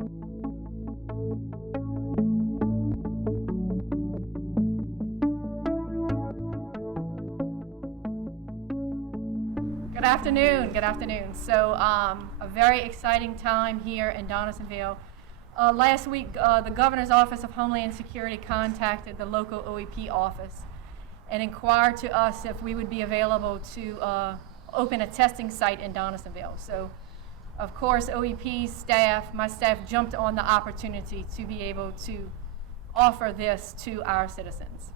Good afternoon. Good afternoon. So a very exciting time here in Donaldsonville. Last week, the Governor's Office of Homeland Security contacted the local OEP office and inquired to us if we would be available to open a testing site in Donaldsonville. So, of course, OEP staff, my staff, jumped on the opportunity to be able to offer this to our citizens.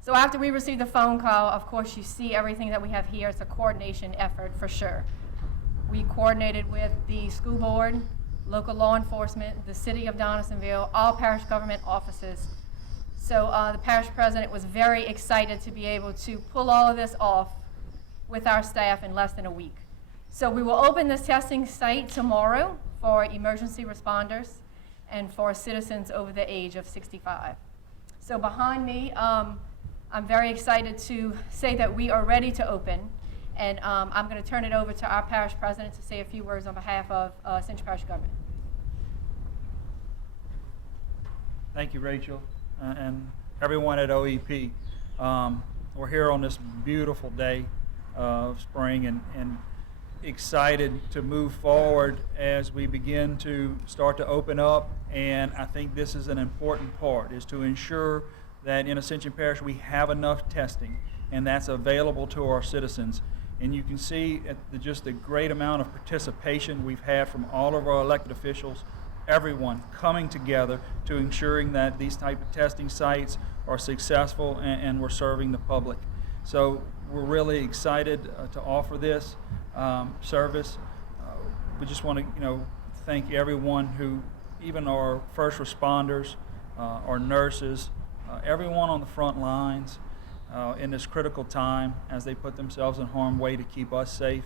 So after we received the phone call, of course, you see everything that we have here. It's a coordination effort for sure. We coordinated with the school board, local law enforcement, the city of Donaldsonville, all parish government offices. So the parish president was very excited to be able to pull all of this off with our staff in less than a week. So we will open this testing site tomorrow for emergency responders and for citizens over the age of 65. So behind me, I'm very excited to say that we are ready to open, and I'm going to turn it over to our parish president to say a few words on behalf of Ascension Parish government. Thank you, Rachel, and everyone at OEP. We're here on this beautiful day of spring and excited to move forward as we begin to start to open up, and I think this is an important part, is to ensure that in Ascension Parish we have enough testing, and that's available to our citizens. And you can see just the great amount of participation we've had from all of our elected officials, everyone coming together to ensuring that these type of testing sites are successful and we're serving the public. So we're really excited to offer this service. We just want to thank everyone who, even our first responders, our nurses, everyone on the front lines in this critical time as they put themselves in harm's way to keep us safe.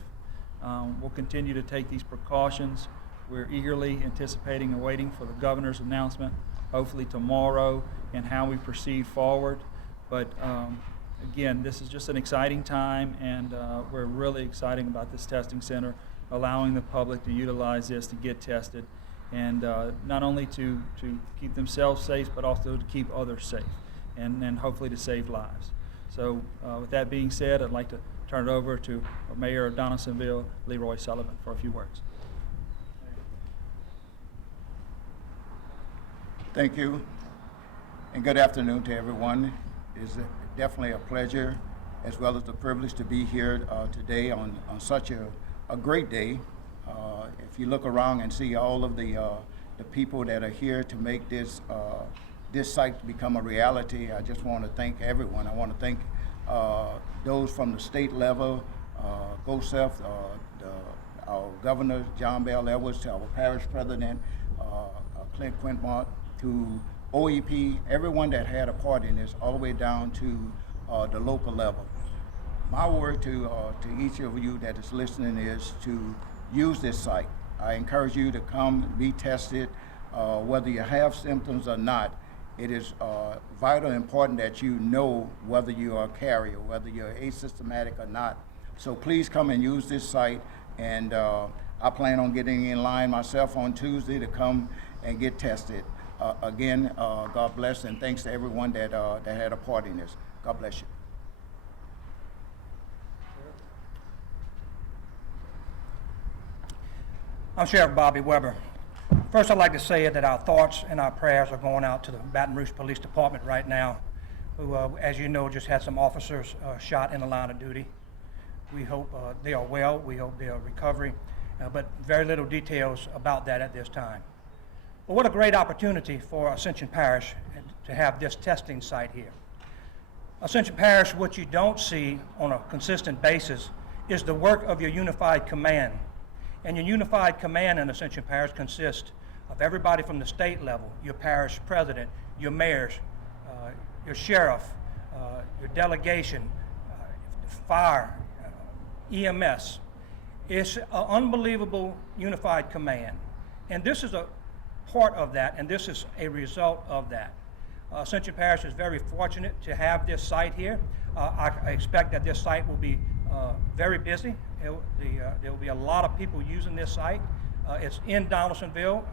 We'll continue to take these precautions. We're eagerly anticipating and waiting for the governor's announcement, hopefully tomorrow, and how we proceed forward. But again, this is just an exciting time, and we're really excited about this testing center, allowing the public to utilize this to get tested, and not only to keep themselves safe, but also to keep others safe, and hopefully to save lives. So with that being said, I'd like to turn it over to our Mayor of Donaldsonville, Leroy Sullivan, for a few words. Thank you, and good afternoon to everyone. It's definitely a pleasure as well as a privilege to be here today on such a great day. If you look around and see all of the people that are here to make this site become a reality, I just want to thank everyone. I want to thank those from the state level, GOSEF, our Governor John Bell Edwards, to our parish president, Clint Quintmont, to OEP, everyone that had a part in this, all the way down to the local level. My word to each of you that is listening is to use this site. I encourage you to come be tested, whether you have symptoms or not. It is vital and important that you know whether you are a carrier, whether you're asymptomatic or not. So please come and use this site, and I plan on getting in line myself on Tuesday to come and get tested. Again, God bless, and thanks to everyone that had a part in this. God bless you. I'm Sheriff Bobby Weber. First, I'd like to say that our thoughts and our prayers are going out to the Baton Rouge Police Department right now, who, as you know, just had some officers shot in the line of duty. We hope they are well. We hope they are recovering, but very little details about that at this time. But what a great opportunity for Ascension Parish to have this testing site here. Ascension Parish, what you don't see on a consistent basis is the work of your unified command. And your unified command in Ascension Parish consists of everybody from the state level, your parish president, your mayors, your sheriff, your delegation, fire, EMS. It's an unbelievable unified command. And this is a part of that, and this is a result of that. Ascension Parish is very fortunate to have this site here. I expect that this site will be very busy. There will be a lot of people using this site. It's in Donaldsonville,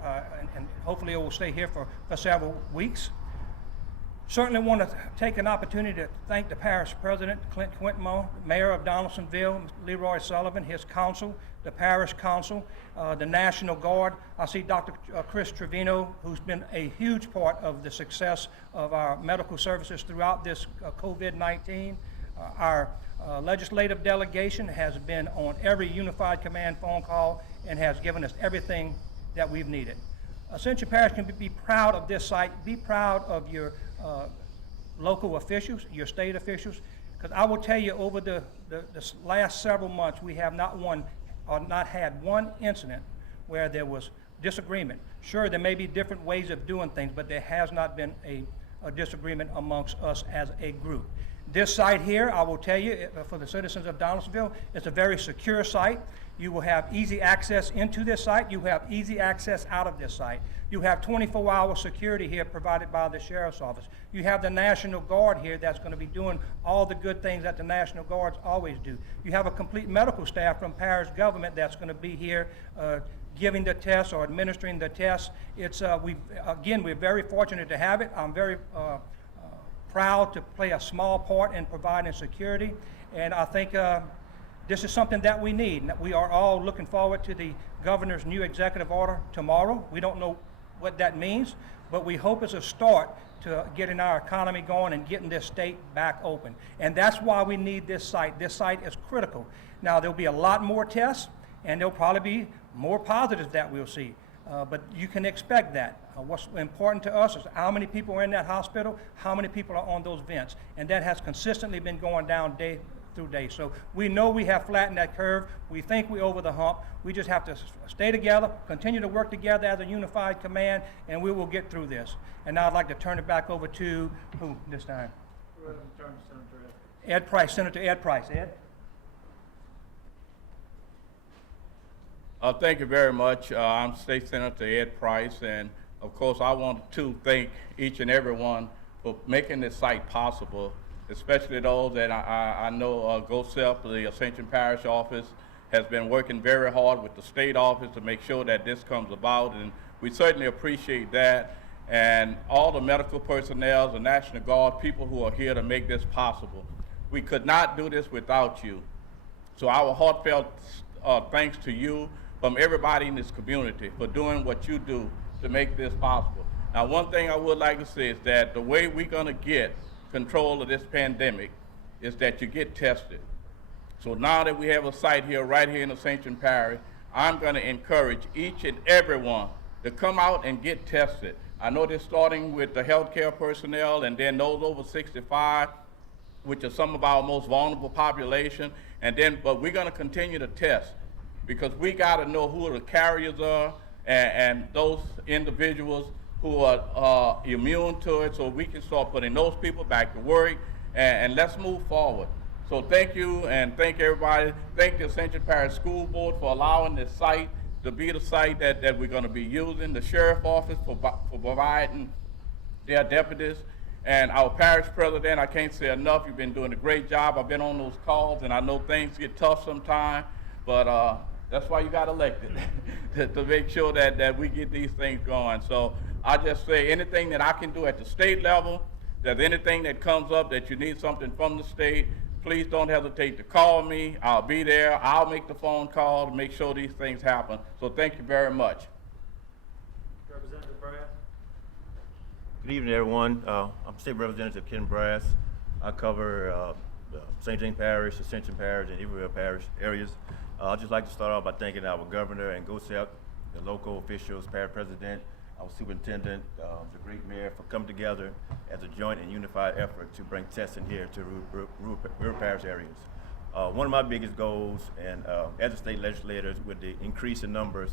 and hopefully it will stay here for several weeks. Certainly want to take an opportunity to thank the parish president, Clint Quintmo, mayor of Donaldsonville, Leroy Sullivan, his council, the parish council, the National Guard. I see Dr. Chris Trevino, who's been a huge part of the success of our medical services throughout this COVID-19. Our legislative delegation has been on every unified command phone call and has given us everything that we've needed. Ascension Parish can be proud of this site, be proud of your local officials, your state officials, because I will tell you over the last several months, we have not had one incident where there was disagreement. Sure, there may be different ways of doing things, but there has not been a disagreement amongst us as a group. This site here, I will tell you, for the citizens of Donaldsonville, it's a very secure site. You will have easy access into this site. You have easy access out of this site. You have 24-hour security here provided by the Sheriff's Office. You have the National Guard here that's going to be doing all the good things that the National Guards always do. You have a complete medical staff from parish government that's going to be here giving the tests or administering the tests. It's we're very fortunate to have it. I'm very proud to play a small part in providing security, and I think this is something that we need. We are all looking forward to the governor's new executive order tomorrow. We don't know what that means, but we hope it's a start to getting our economy going and getting this state back open. And that's why we need this site. This site is critical. Now, there'll be a lot more tests, and there'll probably be more positives that we'll see. But you can expect that. What's important to us is how many people are in that hospital, how many people are on those vents. And that has consistently been going down day through day. So we know we have flattened that curve. We think we're over the hump. We just have to stay together, continue to work together as a unified command, and we will get through this. And now I'd like to turn it back over to who this time? Ed Price, Senator Ed Price. Ed? Thank you very much. I'm State Senator Ed Price, and of course I want to thank each and every one for making this site possible, especially those that I know GOSEP, the Ascension Parish office, has been working very hard with the state office to make sure that this comes about, and we certainly appreciate that. And all the medical personnel, the National Guard, people who are here to make this possible. We could not do this without you. So our heartfelt thanks to you from everybody in this community for doing what you do to make this possible. Now, one thing I would like to say is that the way we're going to get control of this pandemic is that you get tested. So now that we have a site here, right here in Ascension Parish, I'm going to encourage each and every one to come out and get tested. I know they're starting with the healthcare personnel and then those over 65, which are some of our most vulnerable population, but we're going to continue to test, because we got to know who the carriers are and those individuals who are immune to it, so we can start putting those people back to work, and let's move forward. So thank you, and thank everybody. Thank the Ascension Parish School Board for allowing this site to be the site that we're going to be using, the Sheriff Office for providing their deputies, and our parish president. I can't say enough. You've been doing a great job. I've been on those calls, and I know things get tough sometimes, but that's why you got elected, to make sure that we get these things going. So I just say anything that I can do at the state level, there's anything that comes up that you need something from the state, please don't hesitate to call me. I'll be there. I'll make the phone call to make sure these things happen. So thank you very much. Representative Brass. Good evening, everyone. I'm State Representative Ken Brass. I cover St. James Parish, Ascension Parish, and Iberville Parish areas. I'd just like to start off by thanking our governor and GOSEP, the local officials, parish president, our superintendent, the great mayor, for coming together as a joint and unified effort to bring testing here to rural parish areas. One of my biggest goals, and as a state legislator, with the increase in numbers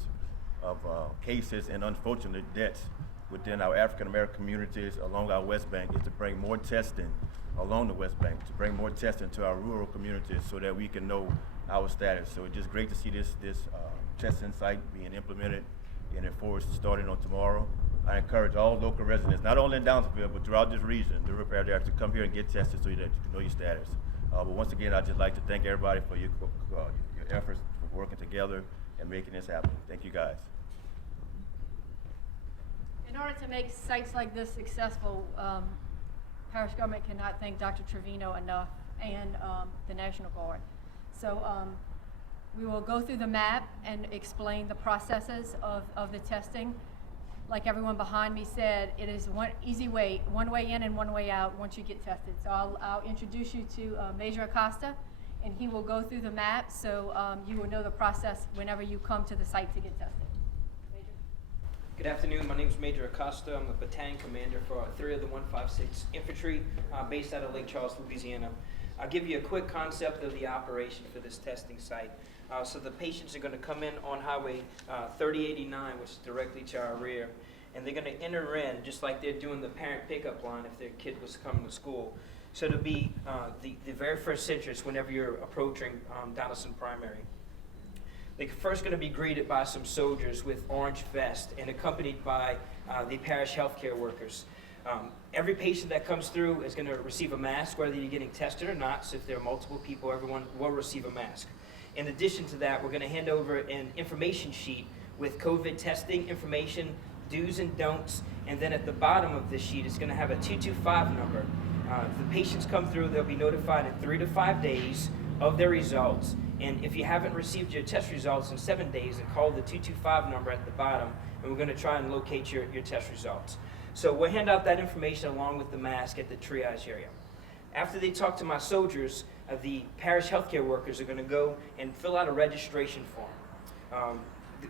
of cases and unfortunate deaths within our African American communities along our West Bank, is to bring more testing along the West Bank, to bring more testing to our rural communities so that we can know our status. So it's just great to see this testing site being implemented and enforced starting on tomorrow. I encourage all local residents, not only in Donaldsonville, but throughout this region, the rural parish areas, to come here and get tested so that you can know your status. But once again, I'd just like to thank everybody for your efforts for working together and making this happen. Thank you, guys. order to make sites like this successful, parish government cannot thank Dr. Trevino enough and the National Guard. So we will go through the map and explain the processes of the testing. Like everyone behind me said, it is one easy way, one way in and one way out once you get tested. So I'll introduce you to Major Acosta, and he will go through the map so you will know the process whenever you come to the site to get tested. Major? Good afternoon. My name is Major Acosta. I'm the battalion commander for 3rd of the 156 Infantry, based out of Lake Charles, Louisiana. I'll give you a quick concept of the operation for this testing site. So the patients are going to come in on Highway 3089, which is directly to our rear, and they're going to enter in just like they're doing the parent pickup line if their kid was coming to school. So it'll be the very first entrance whenever you're approaching Donaldson Primary. They're first going to be greeted by some soldiers with orange vests and accompanied by the parish healthcare workers. Every patient that comes through is going to receive a mask, whether you're getting tested or not. So if there are multiple people, everyone will receive a mask. In addition to that, we're going to hand over an information sheet with COVID testing information, do's and don'ts, and then at the bottom of this sheet, it's going to have a 225 number. If the patients come through, they'll be notified in 3 to 5 days of their results. And if you haven't received your test results in 7 days, then call the 225 number at the bottom, and we're going to try and locate your test results. So we'll hand out that information along with the mask at the triage area. After they talk to my soldiers, the parish healthcare workers are going to go and fill out a registration form.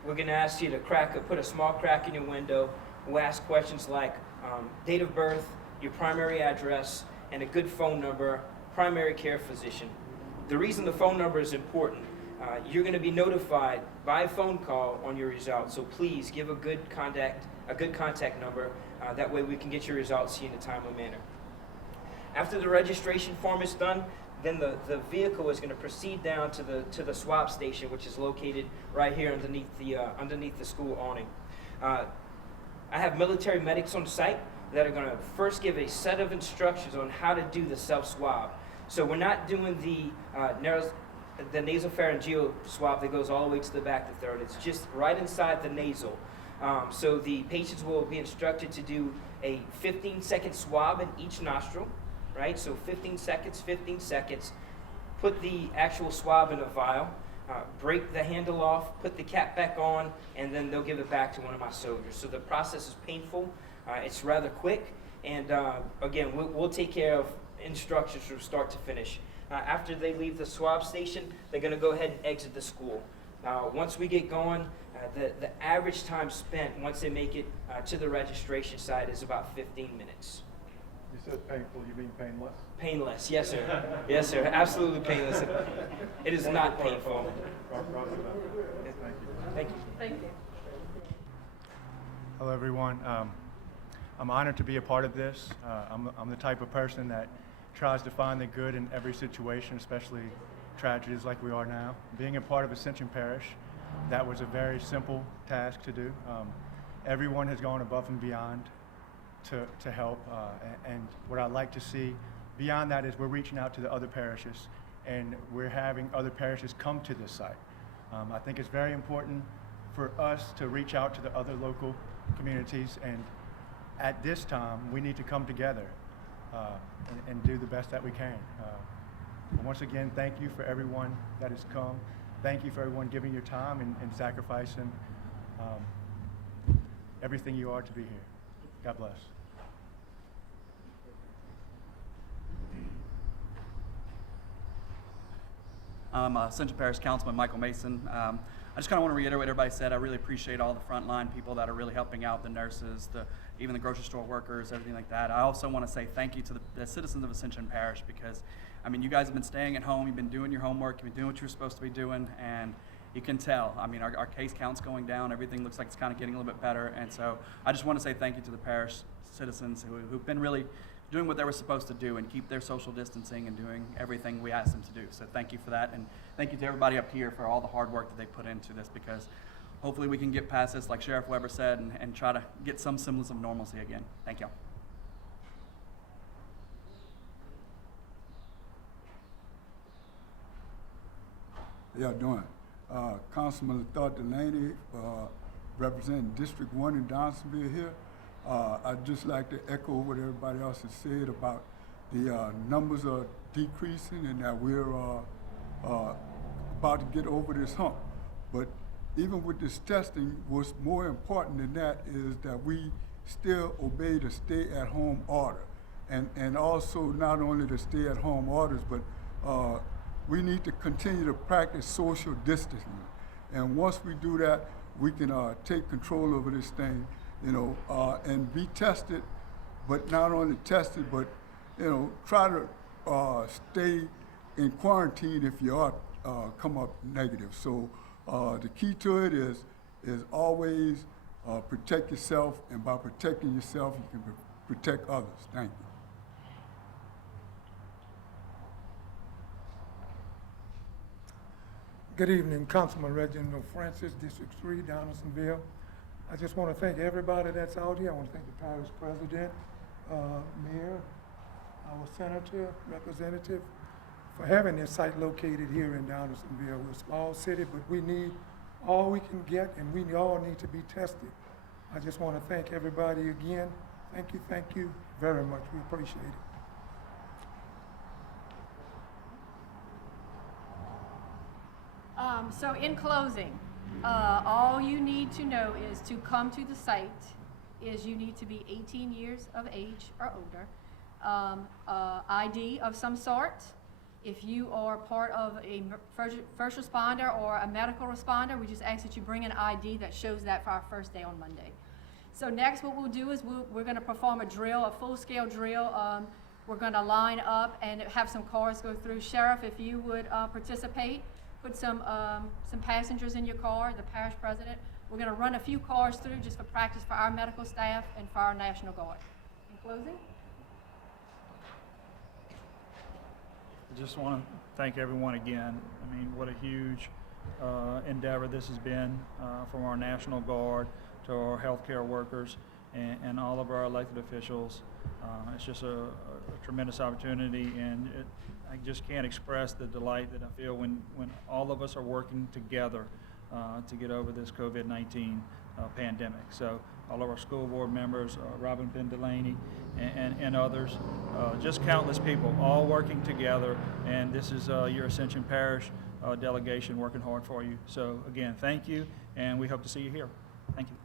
We're going to ask you to put a small crack in your window. We'll ask questions like date of birth, your primary address, and a good phone number, primary care physician. The reason the phone number is important, you're going to be notified by phone call on your results. So please give a good contact number. That way we can get your results to you in a timely manner. After the registration form is done, then the vehicle is going to proceed down to the swab station, which is located right here underneath the school awning. I have military medics on site that are going to first give a set of instructions on how to do the self-swab. So we're not doing the nasopharyngeal swab that goes all the way to the back of the throat. It's just right inside the nasal. So the patients will be instructed to do a 15-second swab in each nostril. Right, so 15 seconds, put the actual swab in a vial, break the handle off, put the cap back on, and then they'll give it back to one of my soldiers. So the process is painful, it's rather quick, and again, we'll take care of instructions from start to finish. After they leave the swab station, they're going to go ahead and exit the school. Once we get going, the average time spent once they make it to the registration site is about 15 minutes. You said painful, you mean painless? Painless, yes sir. Yes sir, absolutely painless. It is not painful. Thank you. Thank you. Hello everyone. I'm honored to be a part of this. I'm the type of person that tries to find the good in every situation, especially tragedies like we are now. Being a part of Ascension Parish, that was a very simple task to do. Everyone has gone above and beyond to help, and what I'd like to see beyond that is we're reaching out to the other parishes, and we're having other parishes come to this site. I think it's very important for us to reach out to the other local communities, and at this time we need to come together and do the best that we can. Once again, thank you for everyone that has come. Thank you for everyone giving your time and sacrificing everything you are to be here. God bless. I'm Ascension Parish Councilman Michael Mason. I just kind of want to reiterate what everybody said. I really appreciate all the frontline people that are really helping out, the nurses, even the grocery store workers, everything like that. I also want to say thank you to the citizens of Ascension Parish because, I mean, you guys have been staying at home, you've been doing your homework, you've been doing what you're supposed to be doing, and you can tell. I mean, our case count's going down, everything looks like it's kind of getting a little bit better, and so I just want to say thank you to the parish citizens who've been really doing what they were supposed to do and keep their social distancing and doing everything we asked them to do. So thank you for that, and thank you to everybody up here for all the hard work that they put into this, because hopefully we can get past this, like Sheriff Weber said, and try to get some semblance of normalcy again. Thank you. How y'all doing? Councilman Thought Delaney, representing District 1 in Donaldsonville here. I'd just like to echo what everybody else has said about the numbers are decreasing and that we're about to get over this hump. But even with this testing, what's more important than that is that we still obey the stay-at-home order. And also not only the stay-at-home orders, but we need to continue to practice social distancing. And once we do that, we can take control over this thing, and be tested, but not only tested, but, try to stay in quarantine if you are come up negative. So the key to it is always protect yourself, and by protecting yourself, you can protect others. Thank you. Good evening, Councilman Reginald Francis, District 3, Donaldsonville. I just want to thank everybody that's out here. I want to thank the parish president, mayor, our senator, representative, for having this site located here in Donaldsonville. We're a small city, but we need all we can get, and we all need to be tested. I just want to thank everybody again. Thank you very much. We appreciate it. So in closing, all you need to know is to come to the site is you need to be 18 years of age or older, ID of some sort. If you are part of a first responder or a medical responder, we just ask that you bring an ID that shows that for our first day on Monday. So next what we'll do is we're going to perform a drill, a full-scale drill. We're going to line up and have some cars go through. Sheriff, if you would participate, put some passengers in your car, the parish president. We're going to run a few cars through just for practice for our medical staff and for our National Guard. In closing? I just want to thank everyone again. I mean, what a huge endeavor this has been from our National Guard to our healthcare workers and all of our elected officials. It's just a tremendous opportunity, and I just can't express the delight that I feel when all of us are working together to get over this COVID-19 pandemic. So all of our school board members, Robin Ben Delaney, and others, just countless people all working together, and this is your Ascension Parish delegation working hard for you. So again, thank you, and we hope to see you here. Thank you.